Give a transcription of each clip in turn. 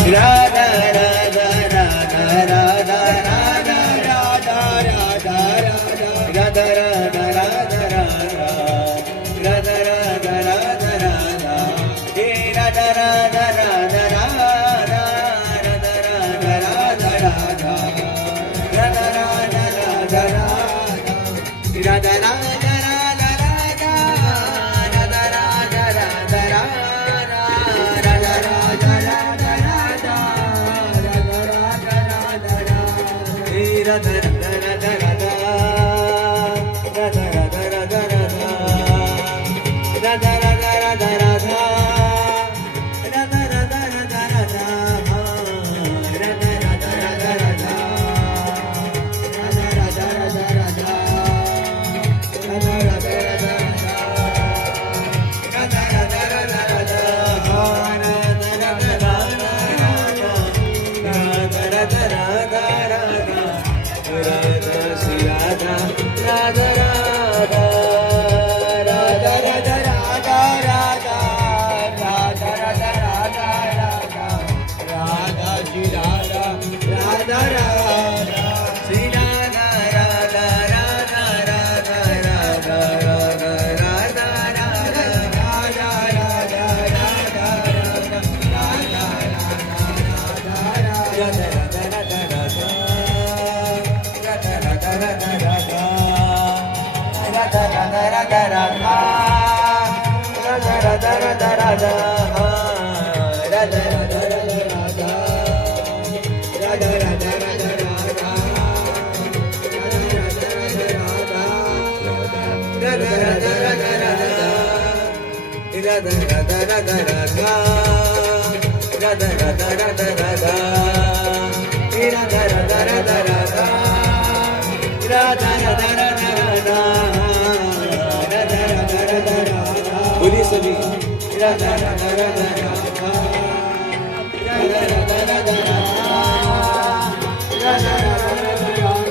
Radha Radha Radha Radha Radha Radha Radha Radha Radha Radha Radha Radha Radha Radha Radha He Radha Radha Radha Radha Radha Radha Radha Radha Radha Radha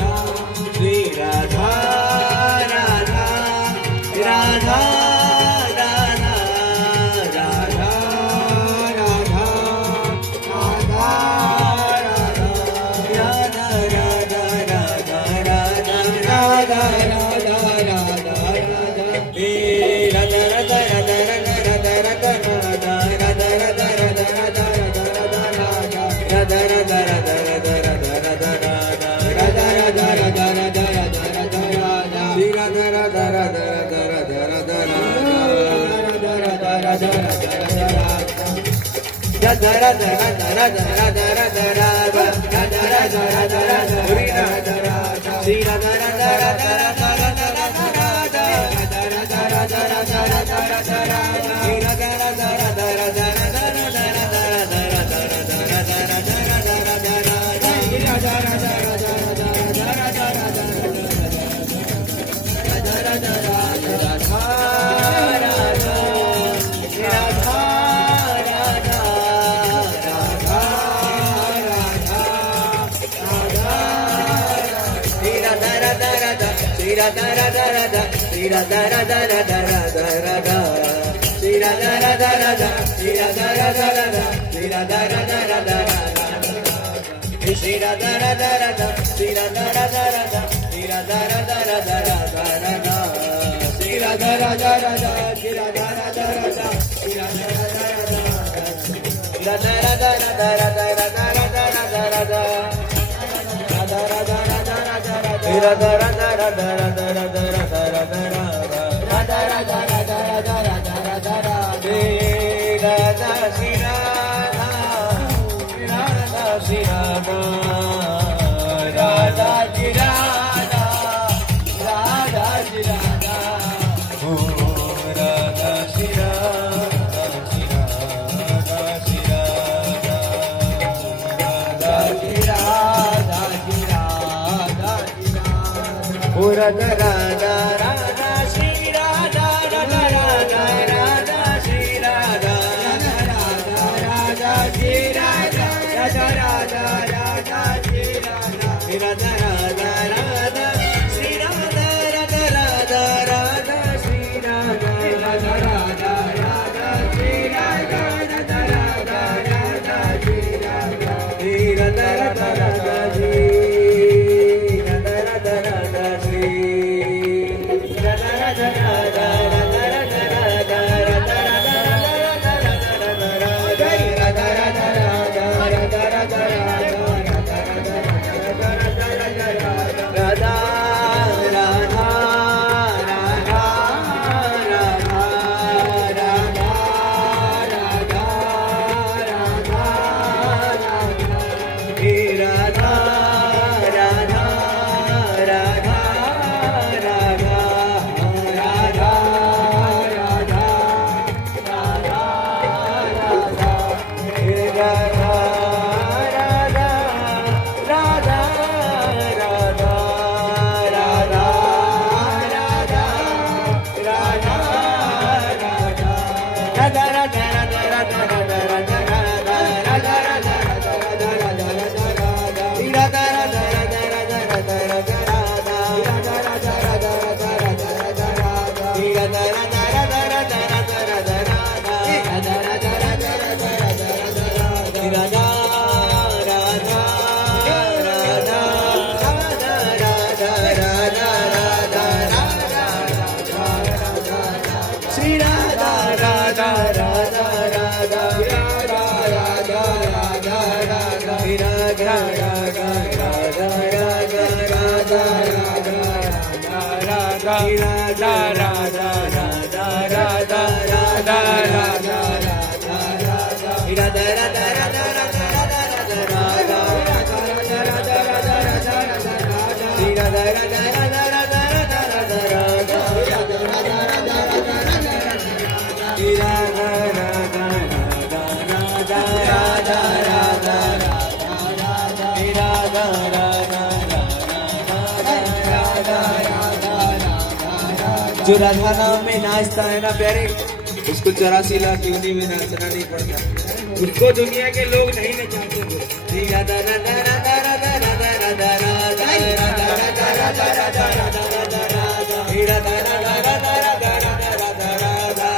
Radha Radha Radha Radha Radha Radha Shri Radha Radha Radha Radha Shri Radha Radha Radha Radha Shri Radha Radha Radha Radha Shri Radha Radha Radha Radha Radha Radha Radha Radha जो राधा नाम में नाचता है ना प्यारे, उसको 84 lakh uni में नाचना नहीं पड़ता, उसको दुनिया के लोग नहीं नचाते। राधा राधा राधा राधा राधा राधा राधा हे राधा राधा राधा राधा राधा राधा राधा राधा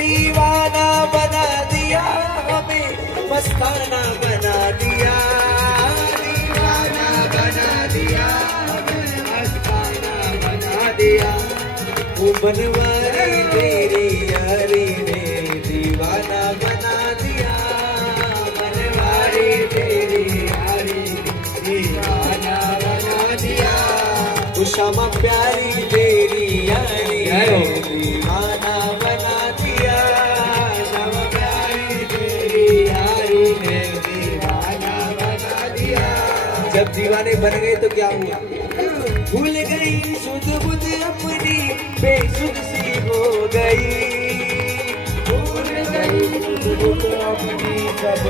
दीवाना बना दिया हमें, मस्ताना बना दिया, दीवाना बना दिया हमें, मस्ताना बना दिया। वो बनवारी तेरी यारी ने दीवाना बना दिया, बनवारी तेरी यारी दीवाना बना दिया। वो श्यामा प्यारी तेरी यारी दीवाना बना दिया, श्यामा प्यारी तेरी यारी ने दीवाना बना दिया। जब दीवाने बन गए तो क्या हुआ? भूल गई सुध बुध अपनी, बेसुध सी हो गई, भूल गई सुध बुध अपनी सब,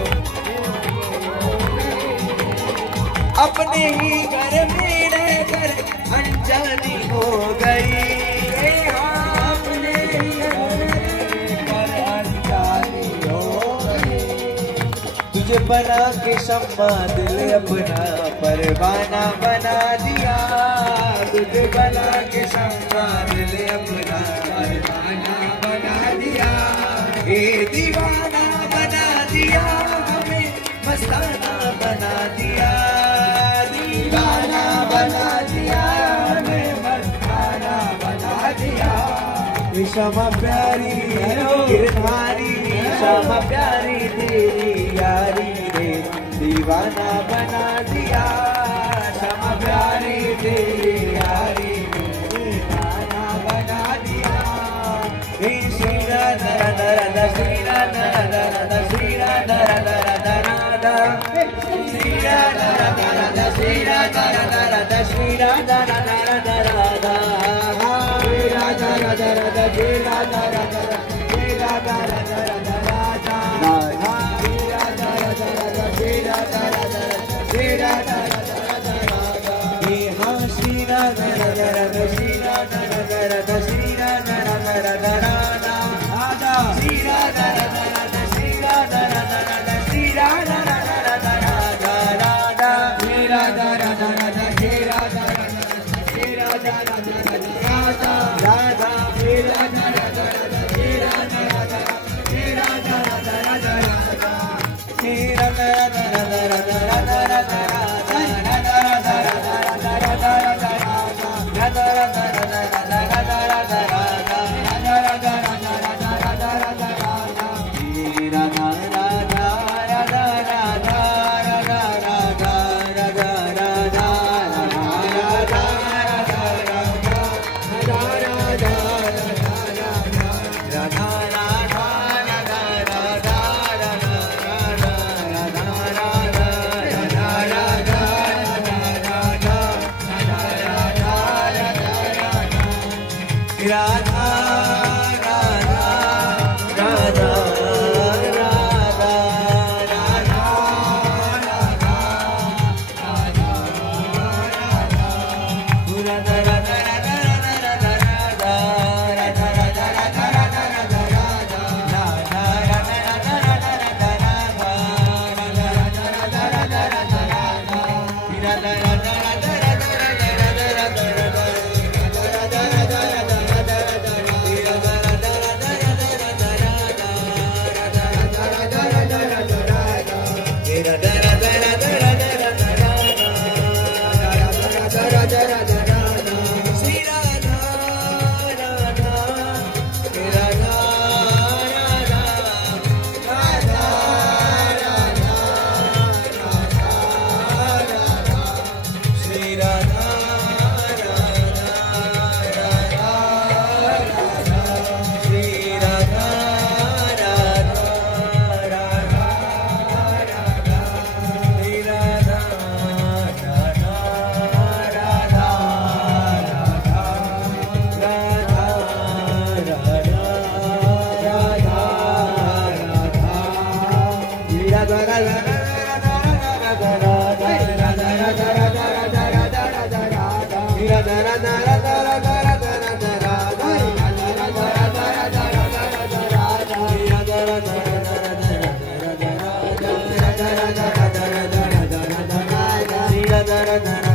अपने ही घर में रहकर अनजानी हो गई, अपने ही घर में रहकर अनजानी हो गई। तुझे बना के शम्मा दिल अपना परवाना बना दिया, तुझे बना के शम्मा दिल अपना परवाना बना दिया। ये दीवाना बना दिया हमें, मस्ताना बना दिया, दीवाना बना दिया हमें, मस्ताना बना दिया। श्यामा प्यारी गिरधारी, श्यामा प्यारी तेरी यारी रे दीवाना बना दिया, श्यामा प्यारी तेरी यारी दीवाना बना दिया। श्री राधा राधा श्री राधा राधा श्री राधा राधा राधा राधा, श्री राधा राधा श्री राधा राधा श्री राधा राधा राधा राधा, श्री राधा राधा राधा श्री राधा राधा श्री राधा राधा राधा राधा, श्री राधा राधा राधा श्री राधा राधा श्री राधा राधा राधा राधा। हे हाँ Shri Radha Radha Radha Shri Radha Radha Radha Shri Radha Radha Radha Radha, Shri Radha Radha Radha Shri Radha Radha Radha Shri Radha Radha Radha Radha Radha, Shri Radha Radha Radha Shri Radha da da da